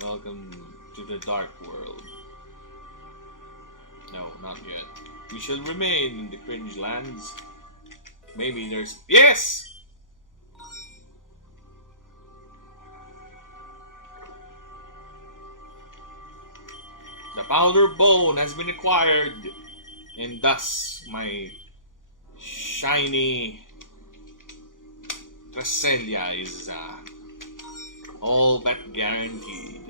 Welcome to the dark world. No, not yet. We shall remain in the cringe lands. Maybe there's... Yes! The powder bone has been acquired, and thus my shiny Tracelia is all but guaranteed.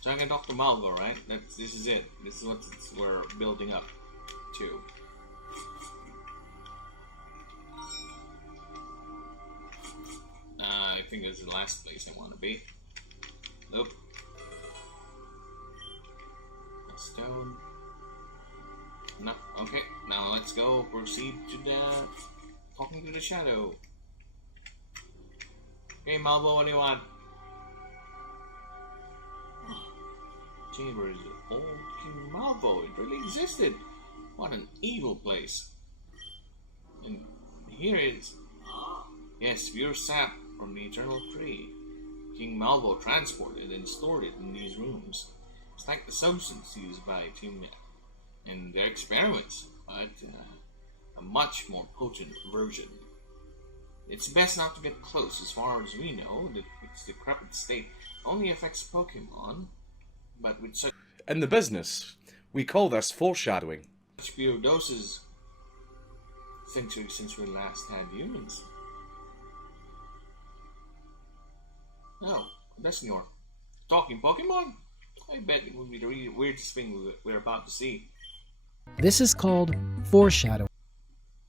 So I can talk to Malvo, right? This is it. This is what we're building up to. I think this is the last place I want to be. Nope. A stone. No. Okay. Now let's go. Proceed to the talking to the shadow. Hey Malvo, what do you want? Chambers of old King Malvo. It really existed. What an evil place. And here it is. Yes, pure sap from the eternal tree. King Malvo transported and stored it in these rooms. It's like the substance used by Team in their experiments, but a much more potent version. It's best not to get close. As far as we know, its decrepit state only affects Pokemon, but with such... In the business, we call this foreshadowing. Such pure doses centuries since we last had humans. Oh, that's your talking Pokemon? I bet it would be the really weirdest thing we're about to see. This is called foreshadowing.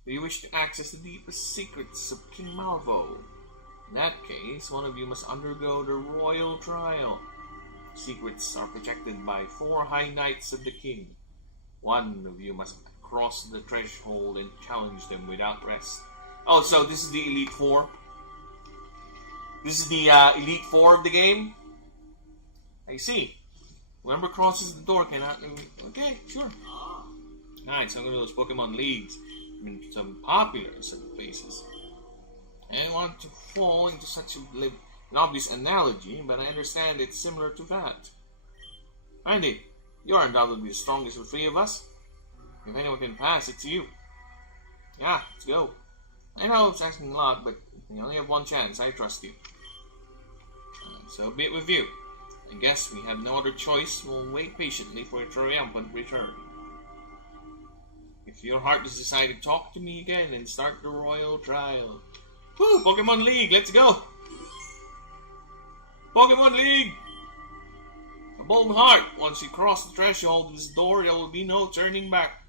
Do you wish to access the deepest secrets of King Malvo? In that case, one of you must undergo the royal trial. Secrets are protected by 4 High Knights of the King. One of you must cross the threshold and challenge them without rest. Oh, so this is the Elite Four? This is the Elite Four of the game? I see. Whoever crosses the door cannot... Okay, sure. Alright, some of those Pokemon leagues have been some popular in certain places. I don't want to fall into such an obvious analogy, but I understand it's similar to that. Randy, you are undoubtedly the strongest of the 3 of us. If anyone can pass, it's you. Yeah, let's go. I know it's asking a lot, but you only have one chance. I trust you. So be it with you. I guess we have no other choice. We'll wait patiently for your triumphant return. If your heart has decided to talk to me again and start the royal trial. Woo! Pokemon League, let's go! Pokemon League! A bold heart. Once you cross the threshold of this door, there will be no turning back.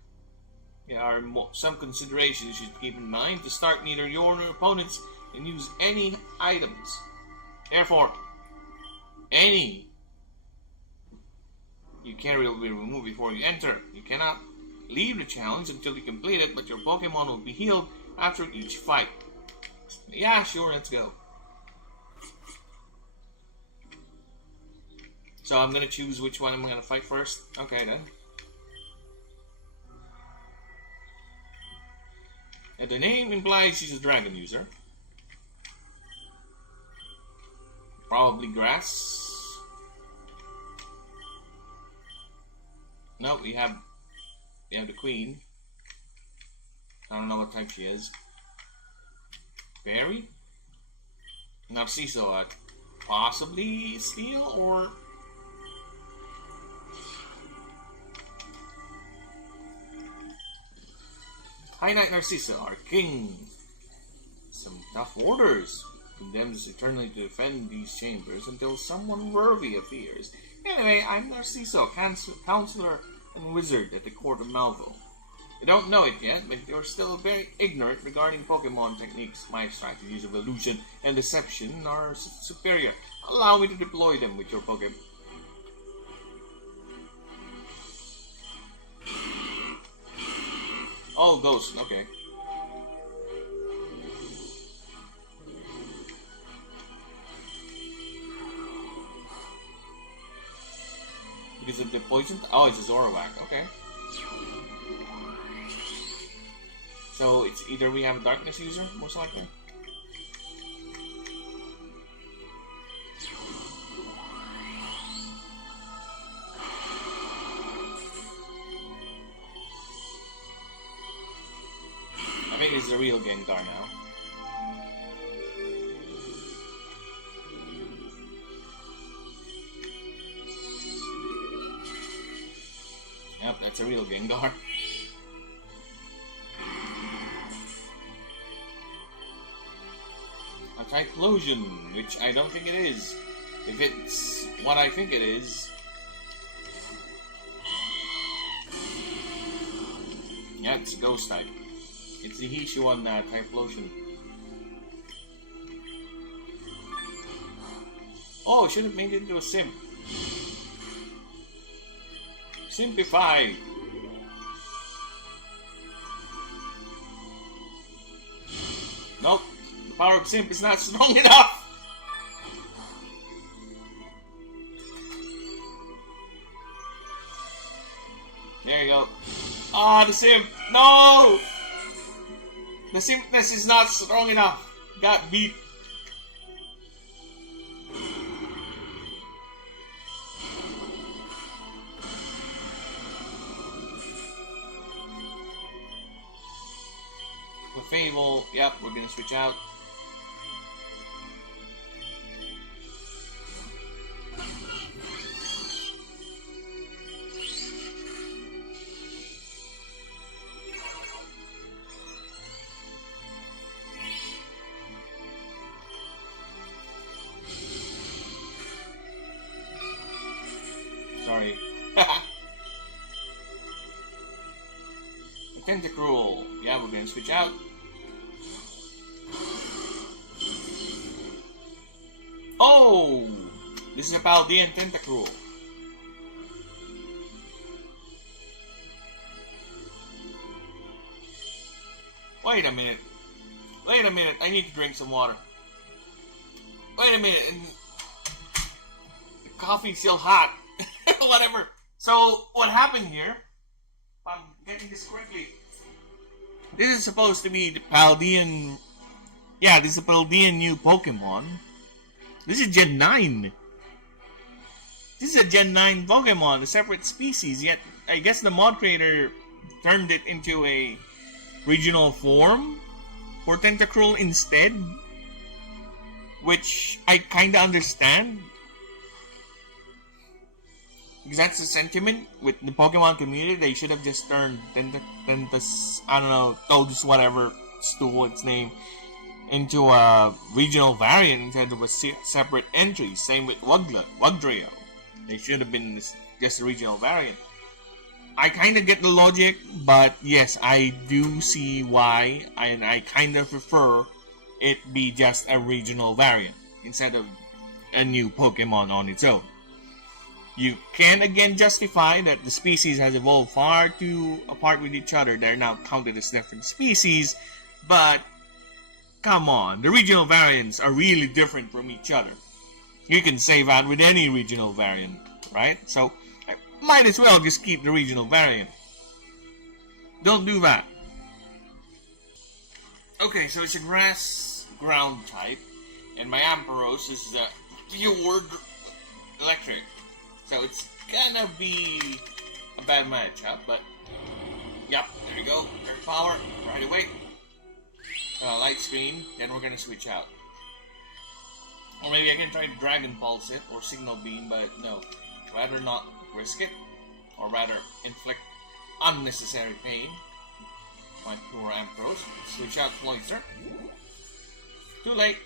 There are some considerations you should keep in mind. To start, neither you nor your opponents can use any items. Therefore, any you carry will be removed before you enter. You cannot leave the challenge until you complete it, but your Pokemon will be healed after each fight. Yeah, sure, let's go. So I'm gonna choose which one I'm gonna fight first. Okay then. And the name implies he's a dragon user. Probably grass. No, we have the queen. I don't know what type she is. Fairy? Narciso, possibly steel or... High Knight Narciso, our king. Some tough orders. Condemns us eternally to defend these chambers until someone worthy appears. Anyway, I'm Narciso, counselor and wizard at the court of Malvo. You don't know it yet, but you're still very ignorant regarding Pokemon techniques. My strategies of illusion and deception are superior. Allow me to deploy them with your Pokemon. Oh, ghost, okay. Because of the poison? Oh, it's a Zoroark. Okay. So it's either we have a darkness user, most likely. I think it's a real Gengar now. Yep, that's a real Gengar. A Typhlosion, which I don't think it is. If it's what I think it is... Yeah, it's a Ghost type. It's the Hishuan Typhlosion. Oh, it should have made it into a Simp. Simplify. Nope. The power of Simp is not strong enough. There you go. Ah, the Simp. No! The Simpness is not strong enough. Got beat. Fable, yep, we're gonna switch out. Sorry. Tentacruel, yeah, we're gonna switch out. Oh! This is a Paldean Tentacruel. Wait a minute. Wait a minute, I need to drink some water. Wait a minute, and the coffee's still hot. Whatever. So, what happened here, if I'm getting this correctly, this is supposed to be the Paldean... Yeah, this is a Paldean new Pokemon. This is Gen 9. This is a Gen 9 Pokemon, a separate species, yet I guess the mod creator turned it into a regional form for Tentacruel instead. Which I kinda understand. Because that's the sentiment with the Pokemon community. They should have just turned Tentus, I don't know, Toad's whatever, stool its name, into a regional variant instead of a separate entry. Same with Wugdrio. They should have been just a regional variant. I kind of get the logic, but yes, I do see why, and I kind of prefer it be just a regional variant instead of a new Pokemon on its own. You can again justify that the species has evolved far too apart with each other. They're now counted as different species, but come on, the regional variants are really different from each other. You can say that with any regional variant, right? So, I might as well just keep the regional variant. Don't do that. Okay, so it's a grass ground type, and my Ampharos is a pure electric. So it's gonna be a bad matchup, but yep, there you go. Earth power, right away. Light Screen, then we're gonna switch out. Or maybe I can try to Dragon Pulse it or Signal Beam, but no. Rather not risk it, or rather inflict unnecessary pain. My poor Ampharos. Switch out Cloyster. Too late.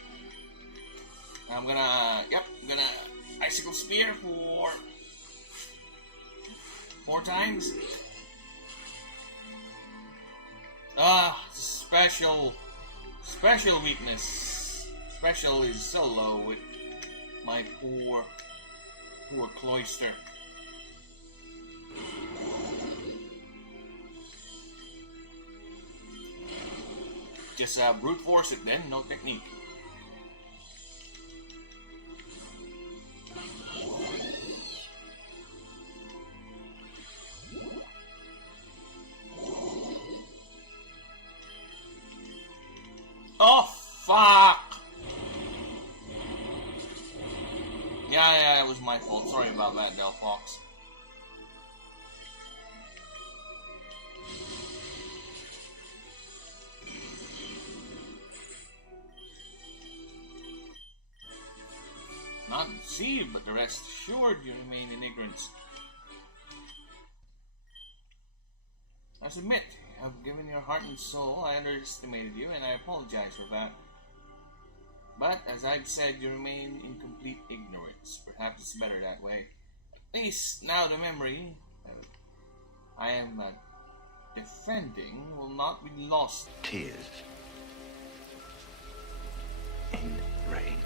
I'm gonna Icicle Spear for 4 times. Special weakness. Special is so low with my poor Cloyster. Just brute force it then, no technique. Fuck! Yeah, it was my fault. Sorry about that, Del Fox. Not deceived, but the rest assured you remain in ignorance. I submit, you have given your heart and soul. I underestimated you, and I apologize for that. But, as I've said, you remain in complete ignorance. Perhaps it's better that way. At least, now the memory I am defending will not be lost. Tears in rain.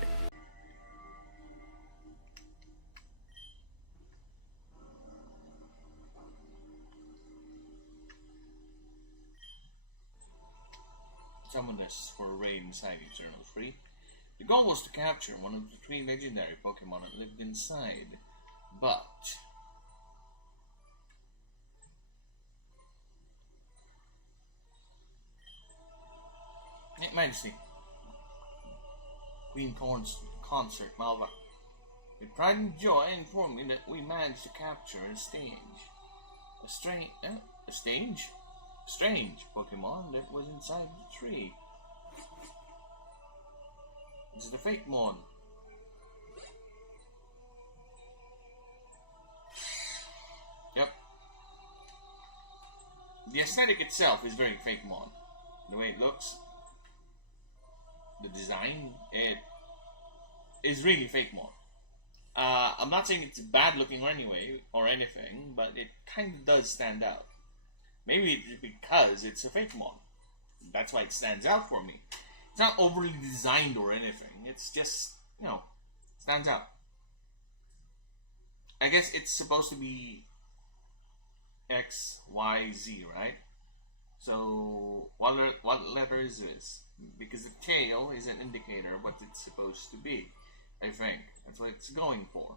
Summoned us for a raid inside Eternal Free. The goal was to capture one of the 3 legendary Pokemon that lived inside, but Majesty, Queen Consort Malva, with pride and joy informed me that we managed to capture a strange Pokemon that was inside the tree. It's the Fakemon. Yep. The aesthetic itself is very Fakemon. The way it looks, the design, it is really Fakemon. I'm not saying it's bad looking or anything, but it kind of does stand out. Maybe it's because it's a Fakemon. That's why it stands out for me. It's not overly designed or anything. It's just, stands out. I guess it's supposed to be X, Y, Z, right? So, what letter is this? Because the tail is an indicator of what it's supposed to be, I think. That's what it's going for.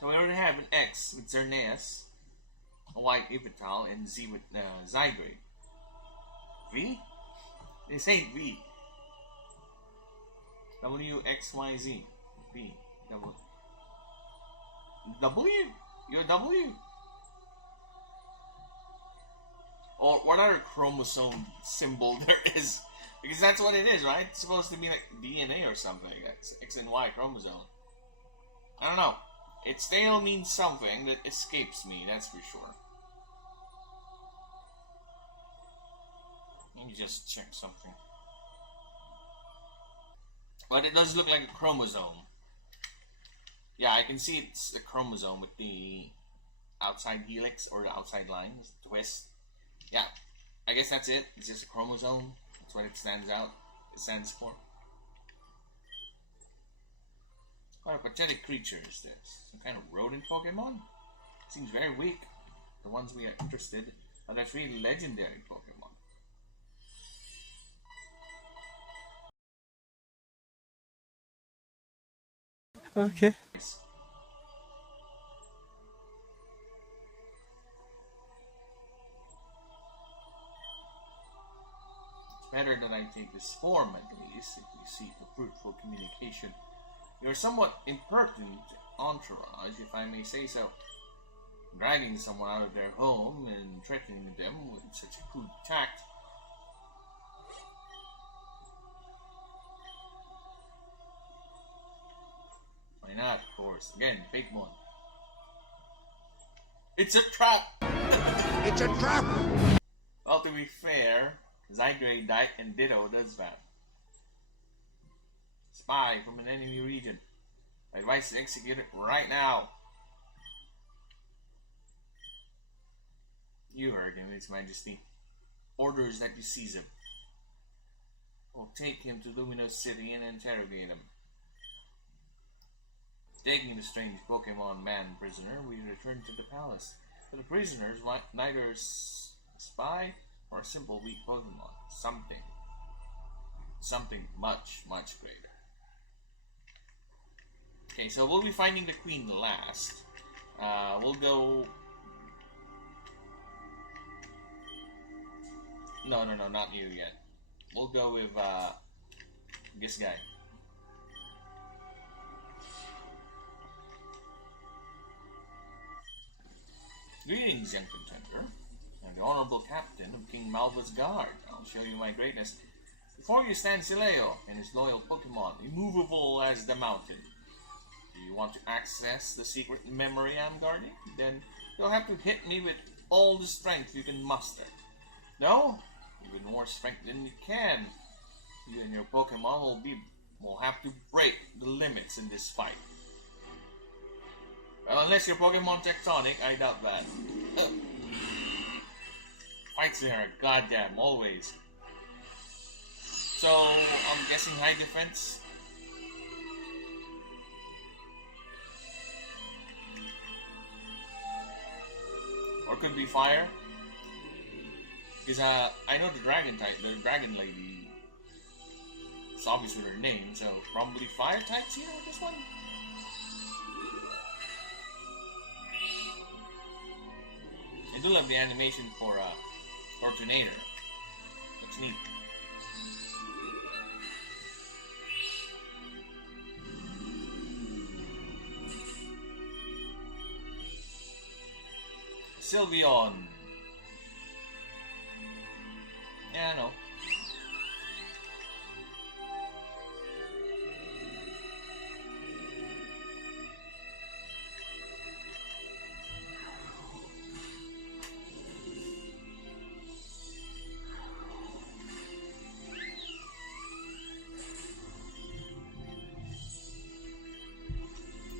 So we already have an X with Xerneas, a white Ivital, and Z with Zygrade. V? This ain't V. W, X, Y, Z. V. W? You're W? Or what other chromosome symbol there is? Because that's what it is, right? It's supposed to be like DNA or something. That's X and Y chromosome. I don't know. Its tail means something that escapes me, that's for sure. Let me just check something. But it does look like a chromosome. Yeah, I can see it's a chromosome with the outside helix or the outside line, twist. Yeah, I guess that's it. It's just a chromosome. That's what it stands for. What a pathetic creature is this? Some kind of rodent Pokemon? Seems very weak. The ones we are interested are the 3 legendary Pokemon. Okay. It's better that I take this form at least, if you seek a fruitful communication. You're somewhat impertinent entourage, if I may say so. Dragging someone out of their home and threatening them with such a crude tact. Why not, of course. Again, Fakemon. It's a trap! It's a trap! Well, to be fair, Zygrade, Dyke, and Ditto does that. Spy from an enemy region. I advise to execute it right now. You heard him, His Majesty. Orders that you seize him. We'll take him to Luminous City and interrogate him. Taking the strange Pokemon man prisoner, we return to the palace. But the prisoner is neither a spy or a simple weak Pokemon. Something much, much greater. Okay, so we'll be finding the queen last. We'll go No, no, no, not you yet. We'll go with this guy. Greetings, young contender. I'm the honorable captain of King Malva's guard. I'll show you my greatness. Before you stand Sileo and his loyal Pokemon, immovable as the mountain. Do you want to access the secret memory I'm guarding? Then you'll have to hit me with all the strength you can muster. No? Even more strength than you can. You and your Pokemon will have to break the limits in this fight. Well, unless your Pokemon tectonic, I doubt that. Fights are goddamn always. So, I'm guessing high defense. Or could be fire. Because I know the dragon type, the dragon lady. It's obvious with her name, so probably fire types here with this one. I do love the animation for Tortunator. Looks neat. Sylveon. Yeah, I know.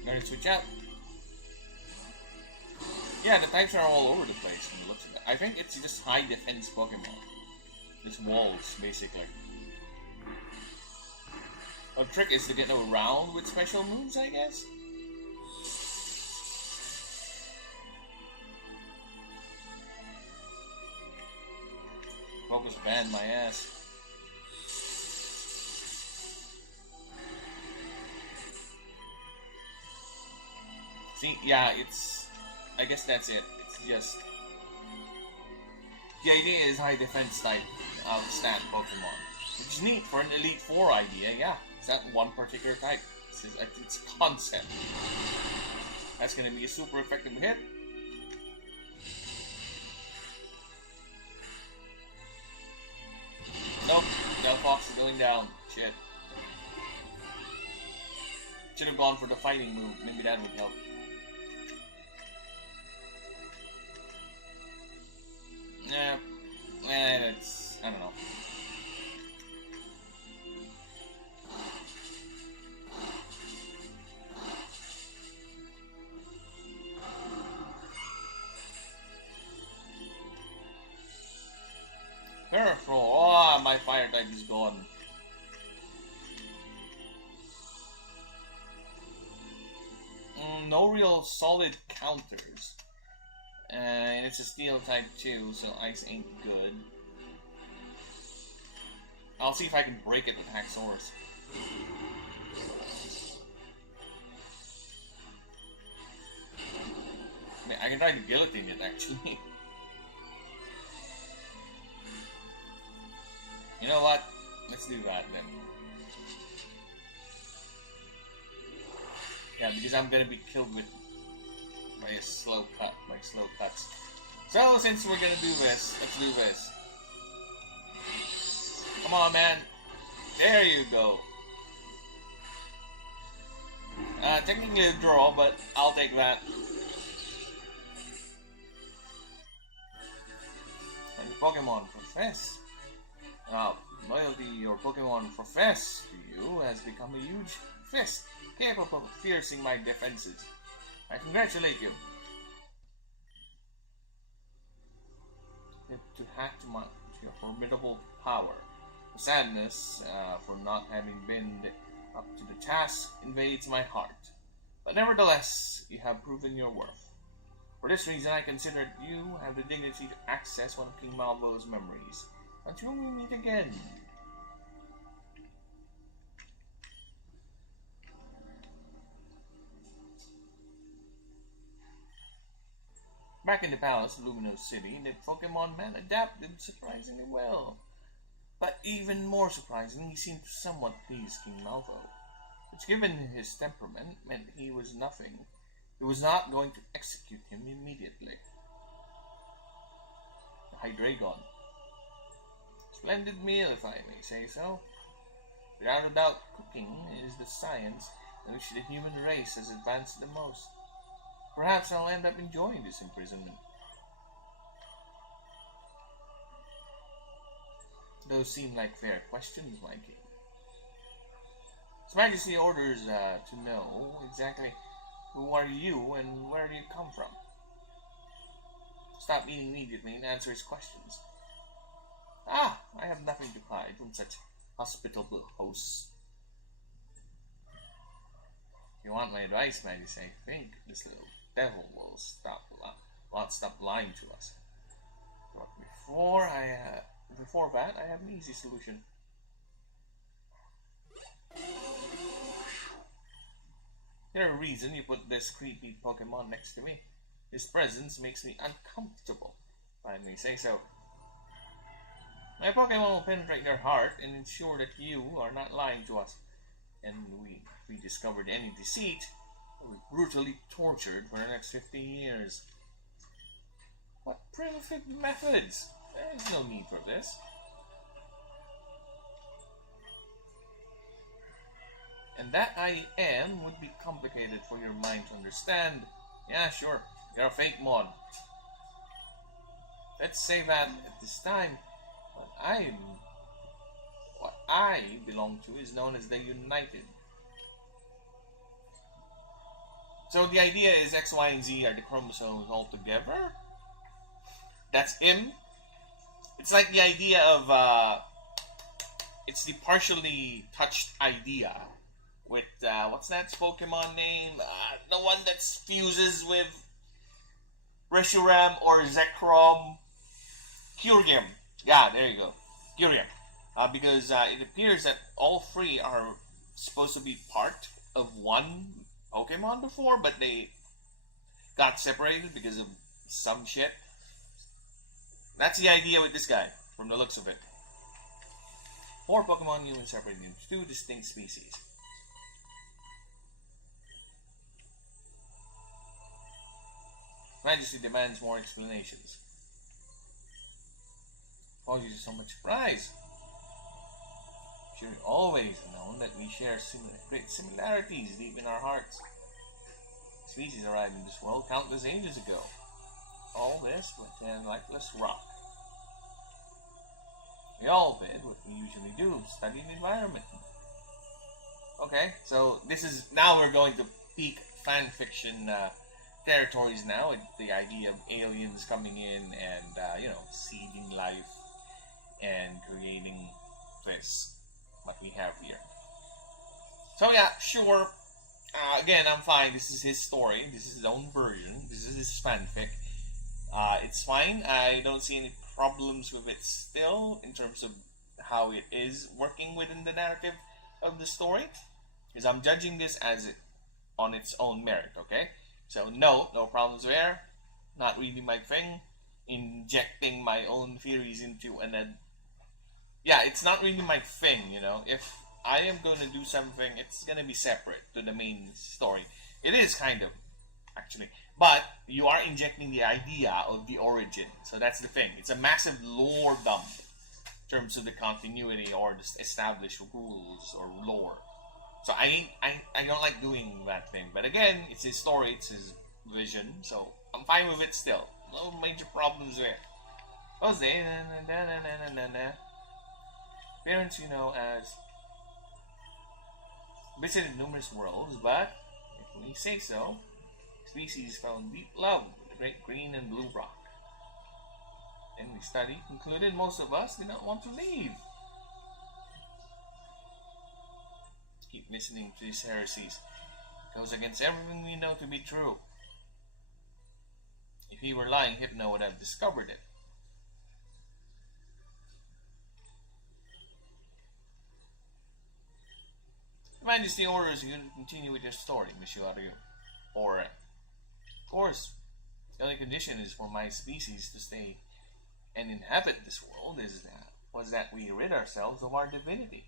Gonna switch out. Yeah, the types are all over the place from the looks of it. I think it's just high defense Pokemon. Just walls, basically. The trick is to get around with special moves, I guess? Focus banned my ass. See, yeah, it's... I guess that's it. It's just... The idea is high defense type stat Pokemon. Which is neat for an Elite Four idea, yeah. It's not one particular type. It's a concept. That's gonna be a super effective hit. Nope, Delphox is going down. Shit. Should have gone for the fighting move. Maybe that would help. Yeah, it's... I don't know. Careful! Oh, my fire type is gone. No real solid counters. And it's a steel type too, so ice ain't good. I'll see if I can break it with Haxorus. I mean, I can try to guillotine it actually. You know what? Let's do that then. Yeah, because I'm gonna be killed with by a slow cut, by slow cuts. So since we're gonna do this, let's do this. Come on, man. There you go. Technically a draw, but I'll take that. And the Pokemon profess. Now, loyalty your Pokemon profess to you has become a huge fist, capable of piercing my defenses. I congratulate you. To hack to your formidable power. The sadness for not having been up to the task invades my heart. But nevertheless, you have proven your worth. For this reason, I consider that you have the dignity to access one of King Malvo's memories. Until we meet again. Back in the palace of Luminous City, the Pokemon man adapted surprisingly well. But even more surprising, he seemed to somewhat please King Malvo, which given his temperament meant he was not going to execute him immediately. The Hydreigon. Splendid meal, if I may say so. Without a doubt, cooking is the science in which the human race has advanced the most. Perhaps I'll end up enjoying this imprisonment. Those seem like fair questions, my king. His Majesty orders to know exactly who are you and where do you come from. Stop eating immediately and answer his questions. I have nothing to hide from such hospitable hosts. If you want my advice, Majesty, I think this little devil will not stop lying to us. But before that, I have an easy solution. There's a reason you put this creepy Pokemon next to me. His presence makes me uncomfortable, if I may say so. My Pokemon will penetrate their heart and ensure that you are not lying to us. And if we discovered any deceit, we'll be brutally tortured for the next 50 years. What primitive methods? There is no need for this. And that I am would be complicated for your mind to understand. Yeah, sure, you're a fake mod. Let's say that at this time, what I belong to is known as the United. So the idea is X, Y, and Z are the chromosomes all together. That's him. It's like the idea of, it's the partially touched idea with, what's that Pokemon name? The one that fuses with Reshiram or Zekrom. Kyurem. Yeah, there you go. Kyurem. Because it appears that all three are supposed to be part of one Pokemon before, but they got separated because of some shit. That's the idea with this guy, from the looks of it. 4 Pokemon humans separated into 2 distinct species. Majesty demands more explanations. Apologies for so much surprise. Should have always known that we share great similarities deep in our hearts. Species arrived in this world countless ages ago. All this but a lifeless rock. We all did what we usually do, study the environment. Okay, so this is, now we're going to peak fanfiction territories now, with the idea of aliens coming in and, seeding life and creating this, what we have here. So yeah, sure, again, I'm fine, this is his story, this is his own version, this is his fanfic. It's fine, I don't see any problems with it still, in terms of how it is working within the narrative of the story, because I'm judging this as on its own merit, okay? So no problems there, not really my thing, injecting my own theories into yeah, it's not really my thing, if I am going to do something, it's going to be separate to the main story. It is kind of, actually. But you are injecting the idea of the origin. So that's the thing. It's a massive lore dump in terms of the continuity or the established rules or lore. So I don't like doing that thing. But again, it's his story, it's his vision. So I'm fine with it still. No major problems there. Jose, parents, as visited numerous worlds, but if we say so, species found deep love with the great green and blue rock. And we study concluded most of us did not want to leave. Keep listening to these heresies. It goes against everything we know to be true. If he were lying, Hypno would have discovered it. Your Majesty orders you to continue with your story, Monsieur Ariu. Or, of course, The only condition is for my species to stay and inhabit this world was that we rid ourselves of our divinity,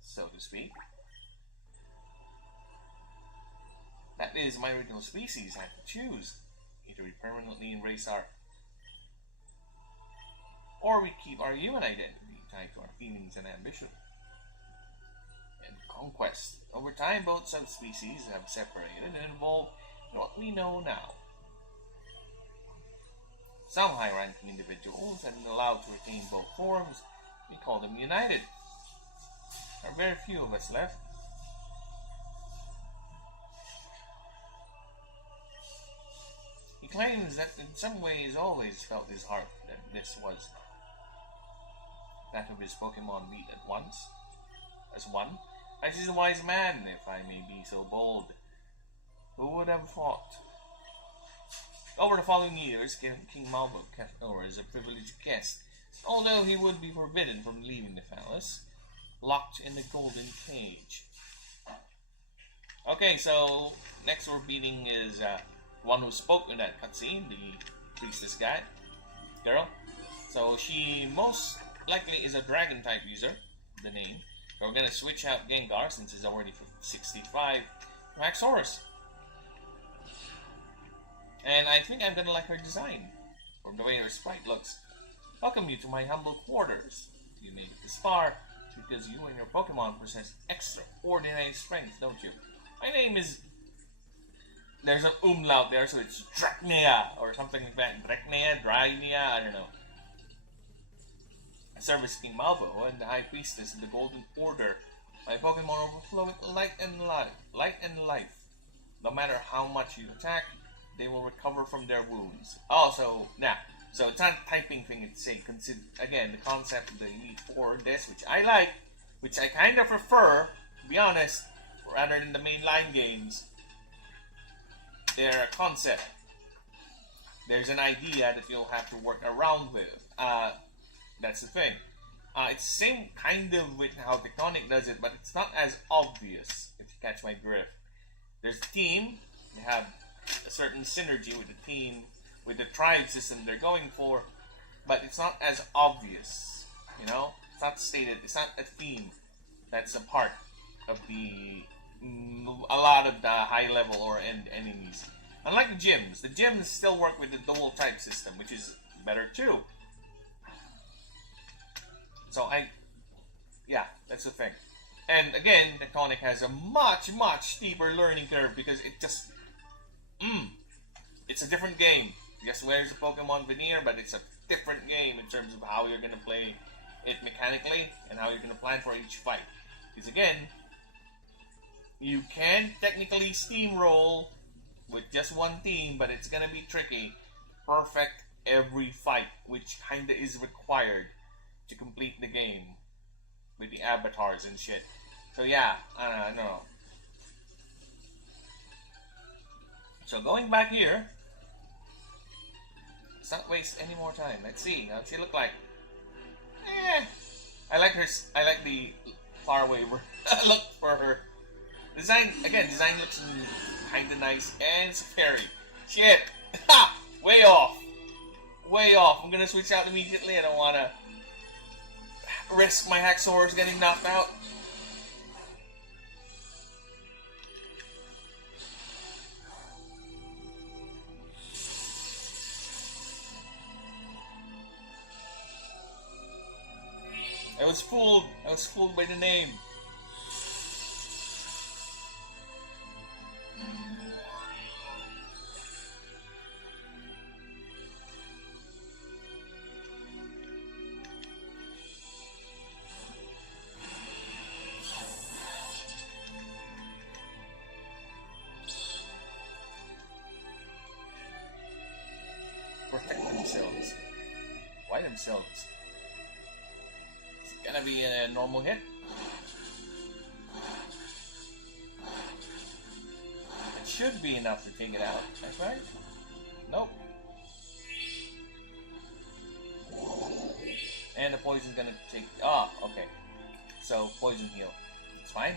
so to speak. That is, my original species had to choose. Either we permanently embrace our... or we keep our human identity tied to our feelings and ambition. And conquest. Over time, both subspecies have separated and evolved into what we know now. Some high-ranking individuals have been allowed to retain both forms. We call them united. There are very few of us left. He claims that in some ways always felt his heart that this was that of his Pokemon meet at once, as one. As is a wise man, if I may be so bold. Who would have thought? Over the following years, King Malvo kept Nora as a privileged guest, although he would be forbidden from leaving the palace, locked in the golden cage. Okay, so next we're beating is one who spoke in that cutscene, the priestess girl. So she most likely is a dragon type user, the name. So we're gonna switch out Gengar since he's already 65 to Haxorus. And I think I'm gonna like her design, from the way her sprite looks. Welcome you to my humble quarters. You made it this far because you and your Pokemon possess extraordinary strength, don't you? My name is... There's an umlaut there, so it's Dracnea, or something like that. Dracnea, I don't know. I serve as King Malvo and the High Priestess of the Golden Order. My Pokemon overflow with light and life. No matter how much you attack, they will recover from their wounds. Also, so it's not a typing thing, it's a again, the concept of the Elite Four disc, which I like, which I kind of prefer, to be honest, rather than the mainline games. They're a concept. There's an idea that you'll have to work around with. That's the thing. It's the same kind of with how Tectonic does it, but it's not as obvious, if you catch my drift. There's a team, they have a certain synergy with the team, with the tribe system they're going for, but it's not as obvious, you know? It's not stated, it's not a theme that's a part of a lot of the high level or end enemies. Unlike the gyms still work with the dual type system, which is better too. So yeah, that's the thing. And again, Tectonic has a much steeper learning curve because it just, it's a different game. Yes, wears the Pokemon veneer, but it's a different game in terms of how you're gonna play it mechanically and how you're gonna plan for each fight. Because again, you can technically steamroll with just one team, but it's gonna be tricky. Perfect every fight, which kinda is required to complete the game with the avatars and shit. So yeah, I don't know. So going back here, let's not waste any more time. Let's see how she look like. I like her. I like the faraway look for her. Design looks kinda nice and scary. Shit, ha! Way off. I'm gonna switch out immediately. I don't wanna risk my Haxorus getting knocked out. I was fooled by the name. Protect themselves. Why themselves? Is it gonna be a normal hit? It should be enough to take it out. That's right. Nope. And the poison's gonna take... okay. So, poison heal. It's fine.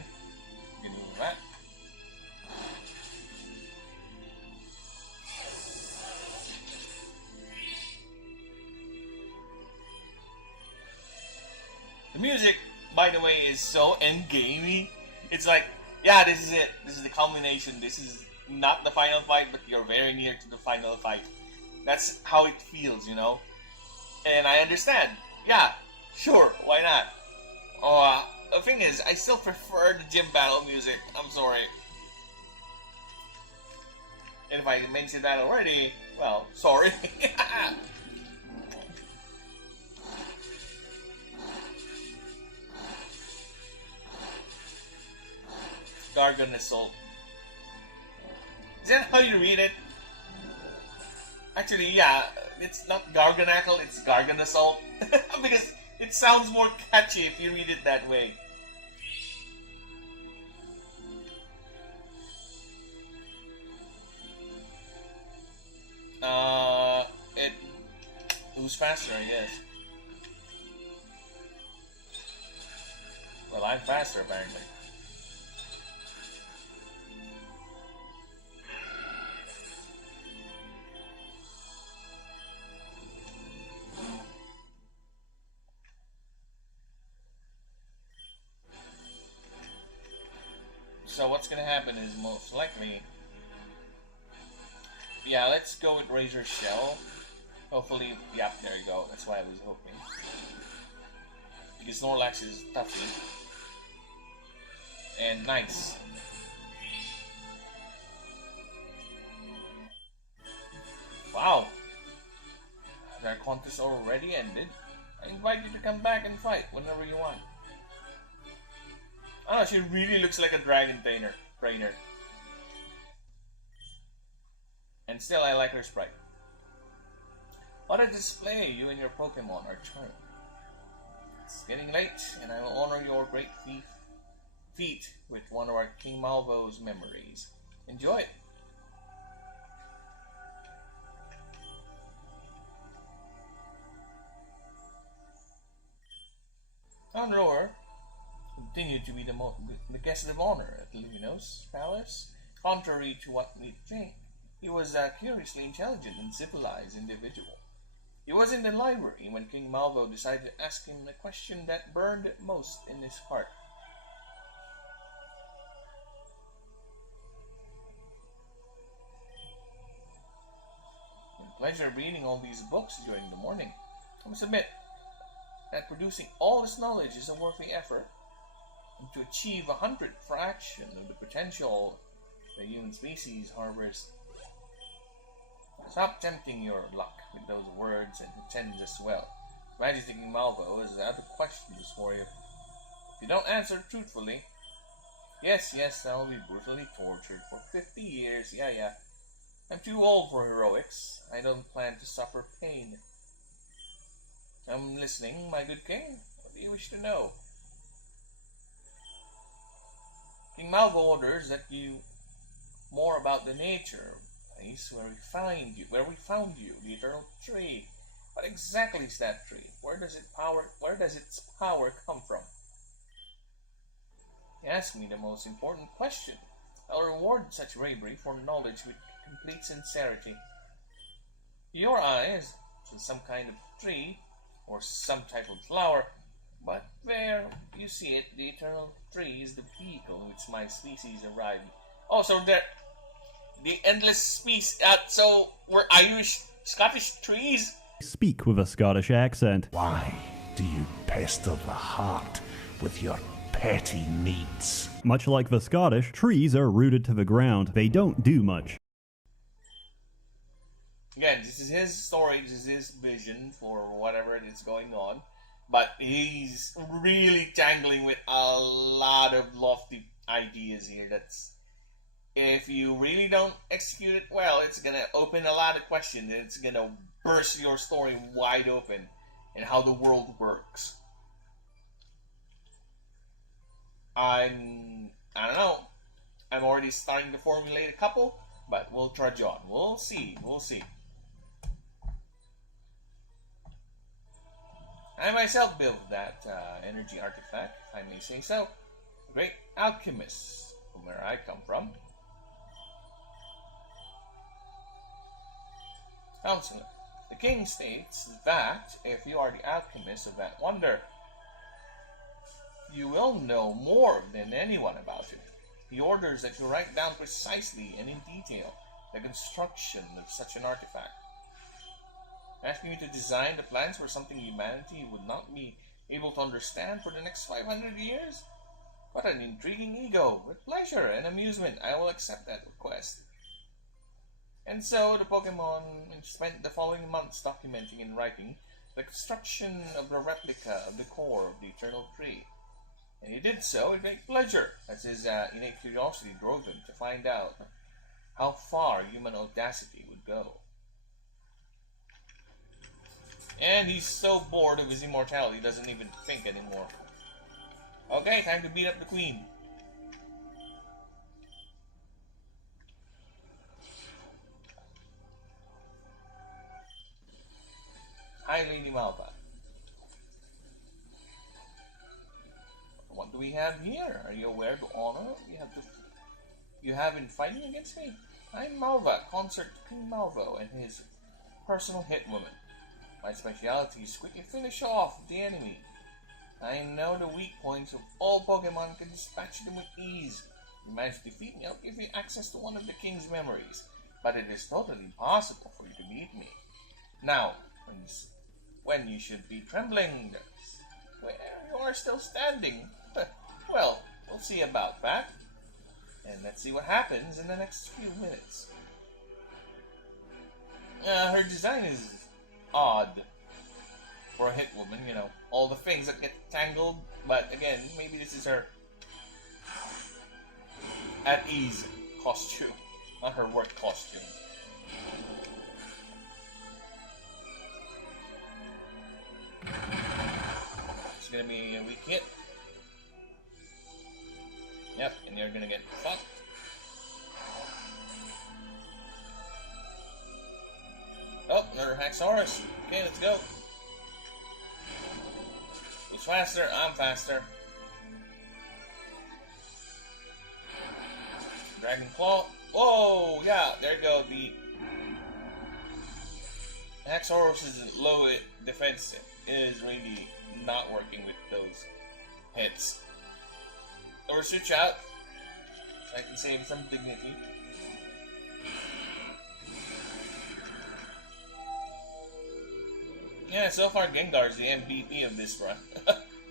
You can move that. The music, by the way, is so endgamey. It's like, yeah, this is it. This is the culmination. This is not the final fight, but you're very near to the final fight. That's how it feels, you know? And I understand. Yeah, sure, why not? Oh, the thing is, I still prefer the gym battle music. I'm sorry. And if I mentioned that already, well, sorry. Gargan Assault. Is that how you read it? Actually, yeah, it's not Garganacle, it's Gargan Assault. Because it sounds more catchy if you read it that way. It... Who's faster, I guess. Well, I'm faster, apparently. So what's gonna happen is most likely... Yeah, let's go with Razor Shell. Hopefully, yep, there you go. That's what I was hoping. Because Snorlax is toughy. And nice. Wow. Has our contest already ended? I invite you to come back and fight whenever you want. Oh, she really looks like a dragon trainer. And still, I like her sprite. What a display you and your Pokemon are charming. It's getting late, and I will honor your great feat with one of our King Malvo's memories. Enjoy it! Roar continued to be the guest of honor at Luminos Palace. Contrary to what we think, he was a curiously intelligent and civilized individual. He was in the library when King Malvo decided to ask him the question that burned most in his heart. With pleasure reading all these books during the morning. I must admit that producing all this knowledge is a worthy effort, and to achieve 100 fraction of the potential the human species harbors. Stop tempting your luck with those words and pretend as well. Majesty King Malvo has other questions for you. If you don't answer truthfully, yes, I'll be brutally tortured for 50 years, yeah. I'm too old for heroics. I don't plan to suffer pain. I'm listening, my good king. What do you wish to know? King Malvo orders that you more about the nature place where we found you, the eternal tree. What exactly is that tree? Where does its power come from? You ask me the most important question. I'll reward such bravery for knowledge with complete sincerity. Your eyes, it's some kind of tree, or some type of flower, but there, you see it, the eternal tree is the vehicle in which my species arrived. Oh, so the endless species, so we're Irish, Scottish trees? Speak with a Scottish accent. Why do you pester the heart with your petty needs? Much like the Scottish, trees are rooted to the ground. They don't do much. Again, this is his story, this is his vision for whatever is going on, but he's really tangling with a lot of lofty ideas here. That's, if you really don't execute it well, it's gonna open a lot of questions, and it's gonna burst your story wide open and how the world works. I don't know. I'm already starting to formulate a couple, but we'll trudge on. We'll see. I myself built that energy artifact, if I may say so. A great alchemist, from where I come from. Counselor, the king states that if you are the alchemist of that wonder, You will know more than anyone about it. He orders that you write down precisely and in detail the construction of such an artifact. Asking me to design the plans for something humanity would not be able to understand for the next 500 years? What an intriguing ego! With pleasure and amusement, I will accept that request. And so the Pokemon spent the following months documenting and writing the construction of the replica of the core of the Eternal Tree. And he did so with great pleasure, as his innate curiosity drove him to find out how far human audacity would go. And he's so bored of his immortality, he doesn't even think anymore. Okay, time to beat up the queen. Hi, Lady Malva. What do we have here? Are you aware of the honor you have in fighting against me? I'm Malva, consort to King Malvo and his personal hit woman. My speciality is quickly finish off the enemy. I know the weak points of all Pokemon and can dispatch them with ease. If you manage to defeat me, I'll give you access to one of the king's memories, but it is totally impossible for you to beat me. Now, when you should be trembling, where you are still standing. Well, we'll see about that. And let's see what happens in the next few minutes. Her design is odd for a hit woman, you know, all the things that get tangled, but again, maybe this is her at ease costume, not her work costume. It's gonna be a weak hit. Yep, and you're gonna get fucked. Oh, another Haxorus. Okay, let's go. Who's faster? I'm faster. Dragon Claw. Whoa, yeah, there you go. The Haxorus is low defense is really not working with those hits. Or switch out, so I can save some dignity. Yeah, so far Gengar is the MVP of this run,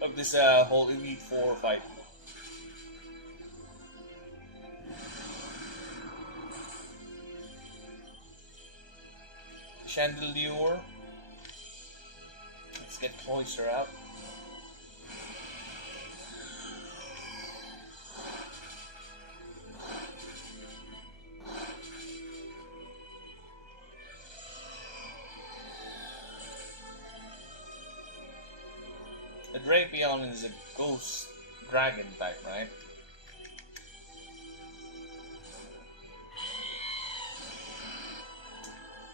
of this whole Elite Four fight. Chandelure. Let's get Cloyster out. The Drapion is a ghost dragon type, right?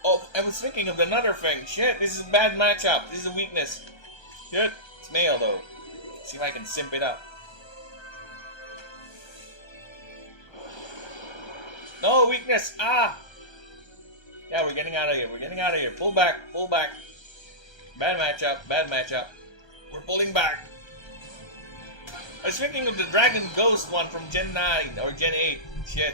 Oh, I was thinking of another thing. Shit, this is a bad matchup. This is a weakness. Shit, it's male though. Let's see if I can simp it up. No, weakness! Ah! Yeah, we're getting out of here. We're getting out of here. Pull back. Pull back. Bad matchup. Bad matchup. We're pulling back. I was thinking of the Dragon Ghost one from Gen 9 or Gen 8. Shit.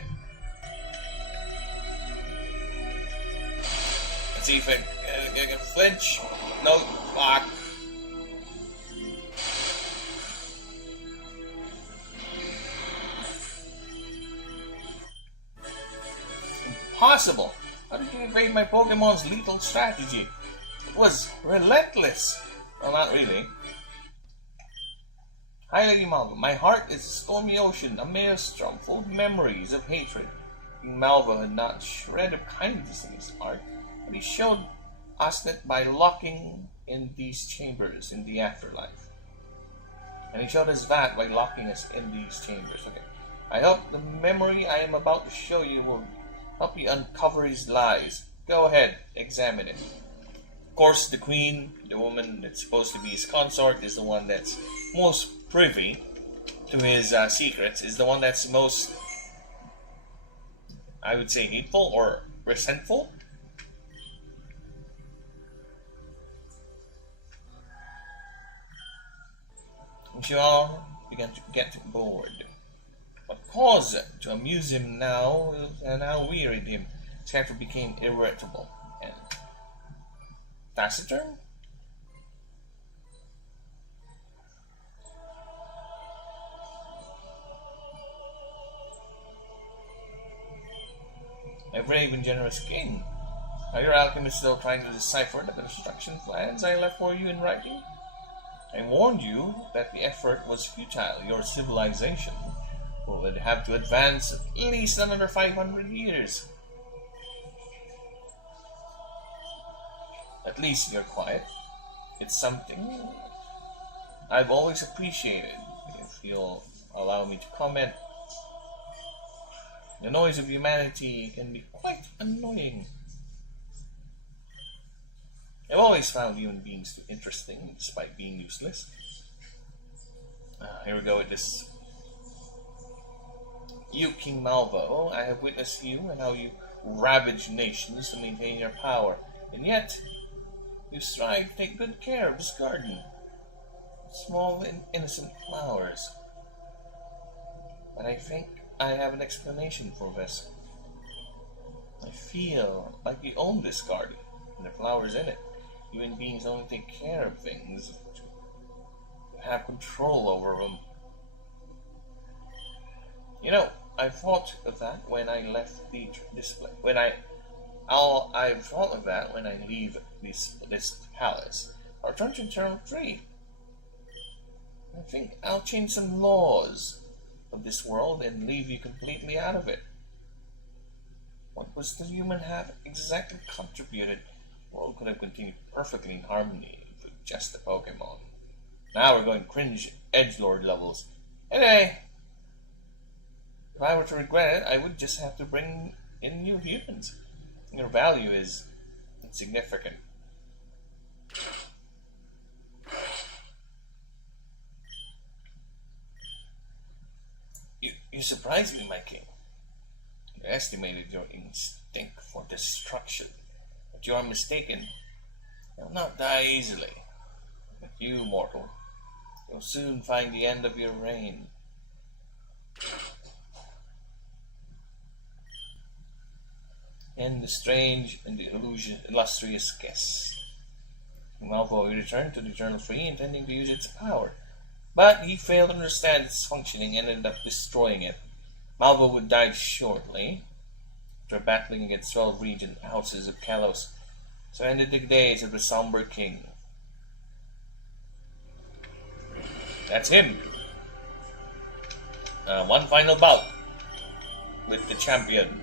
Let's see if I can flinch. No. Fuck. Impossible. How did you evade my Pokemon's lethal strategy? It was relentless. Well, not really. Hi, Lady Malva. My heart is a stormy ocean, a maelstrom full of memories of hatred. King Malva had not a shred of kindness in his heart, but he showed us that by locking in these chambers in the afterlife. And he showed us that by locking us in these chambers. Okay. I hope the memory I am about to show you will help you uncover his lies. Go ahead, examine it. Of course, the queen, the woman that's supposed to be his consort, is the one that's most privy to his secrets, is the one that's most, I would say, hateful or resentful. began to get bored. What caused to amuse him now wearied him. His character became irritable and taciturn. A brave and generous king. Are your alchemists still trying to decipher the construction plans I left for you in writing? I warned you that the effort was futile. Your civilization would have to advance at least another 500 years. At least you're quiet. It's something I've always appreciated. If you'll allow me to comment, the noise of humanity can be quite annoying. I've always found human beings interesting, despite being useless. Here we go with this. You, King Malvo, I have witnessed you and how you ravage nations to maintain your power, and yet you strive to take good care of this garden. Small and innocent flowers. But I think I have an explanation for this. I feel like you own this garden and the flowers in it. Human beings only take care of things to have control over them. You know, I thought of that when I left the display. I thought of that when I leave this palace. I'll return to Eternal Tree. I think I'll change some laws of this world and leave you completely out of it. What was the human have exactly contributed? The world could have continued perfectly in harmony with just the Pokemon. Now we're going cringe edgelord levels. Anyway, if I were to regret it, I would just have to bring in new humans. Their value is insignificant. You surprise me, my king. I estimated your instinct for destruction, but you are mistaken. You'll not die easily. But you, mortal, you'll soon find the end of your reign. And the strange and the illustrious guest. Malfoy returned to the Eternal Tree, intending to use its power, but he failed to understand its functioning and ended up destroying it. Malvo would die shortly, after battling against 12 regent houses of Kalos. So ended the days of the Somber King. That's him. One final bout with the champion.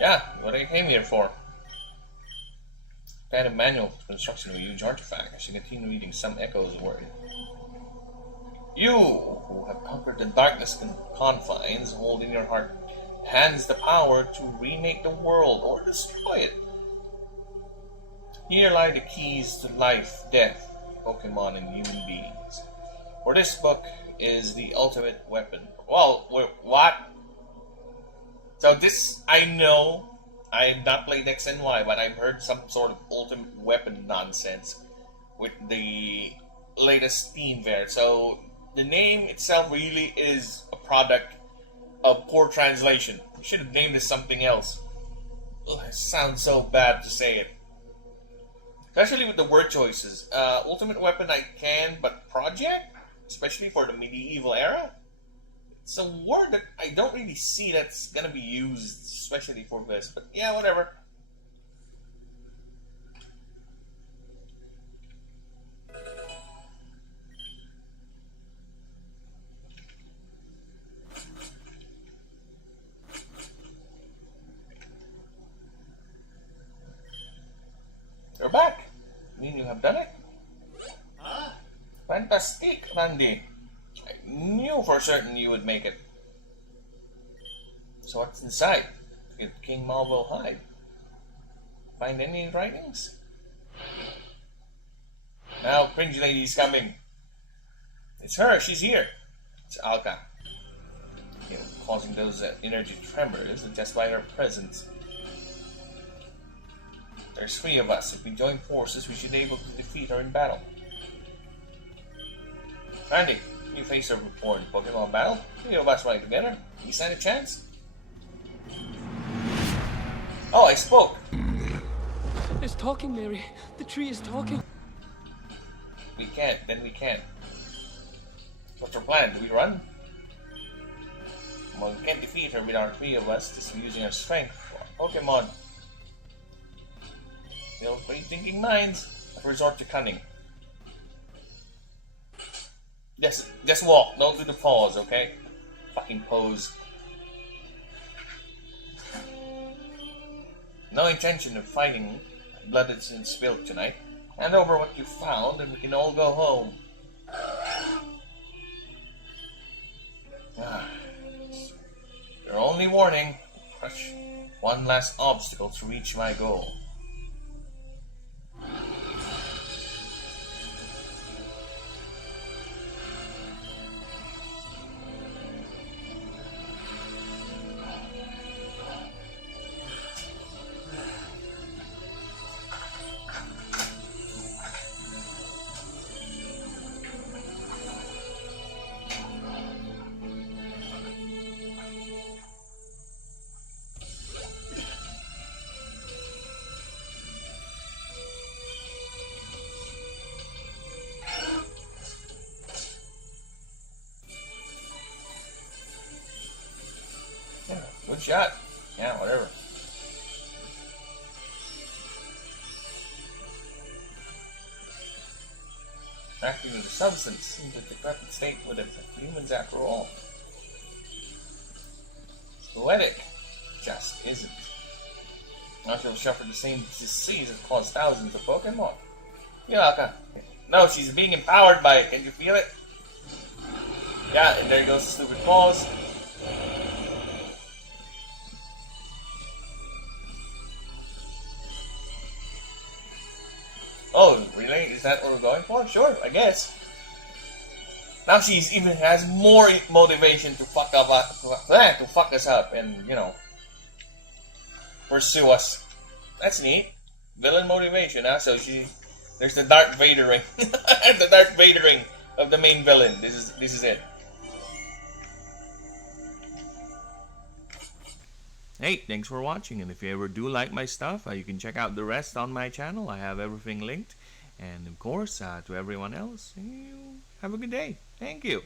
Yeah, what I came here for. Kind of manual construction of a huge artifact. I should continue reading some echoes of word. You, who have conquered the darkness confines, hold in your heart hands the power to remake the world or destroy it. Here lie the keys to life, death, Pokemon, and human beings. For this book is the ultimate weapon. Well, what? So this, I know, I have not played X and Y, but I've heard some sort of ultimate weapon nonsense with the latest theme there. So the name itself really is a product of poor translation. We should have named this something else. Ugh, it sounds so bad to say it. Especially with the word choices. Ultimate weapon I can, but project? Especially for the medieval era? It's a word that I don't really see that's gonna be used, especially for this, but yeah, whatever. You're back. You mean you have done it? Fantastic, Randy. I knew for certain you would make it. So what's inside? Did King Malvo hide? Find any writings? Now, Cringe Lady's coming. It's her, she's here. It's Alka. You know, causing those energy tremors just by her presence. There's 3 of us. If we join forces, we should be able to defeat her in battle. Randy, you faced her before in Pokemon battle. 3 of us right together. You stand a chance? Oh, I spoke. It's talking, Mary. The tree is talking. We can't, then we can't. What's our plan? Do we run? Well, we can't defeat her with our 3 of us just using our strength for our Pokemon. You know, free thinking minds resort to cunning. Just walk, don't do the pause, okay? Fucking pose. No intention of fighting blood that's been spilled tonight. Hand over what you found and we can all go home. Your only warning, crush one last obstacle to reach my goal. Yeah, good shot. Yeah, whatever. Acting with the substance seems a decrepit state would affect humans after all. It's poetic. Just isn't. Now she'll suffer the same disease that caused thousands of Pokemon. Yaka. No, she's being empowered by it. Can you feel it? Yeah, and there goes the stupid pause. Oh, really? Is that what we're going for? Sure, I guess. Now she's even has more motivation to fuck us up, and you know, pursue us. That's neat. Villain motivation, huh? So there's the Darth Vadering, the Darth Vadering of the main villain. This is it. Hey, thanks for watching, and if you ever do like my stuff, you can check out the rest on my channel. I have everything linked, and of course, to everyone else, have a good day. Thank you.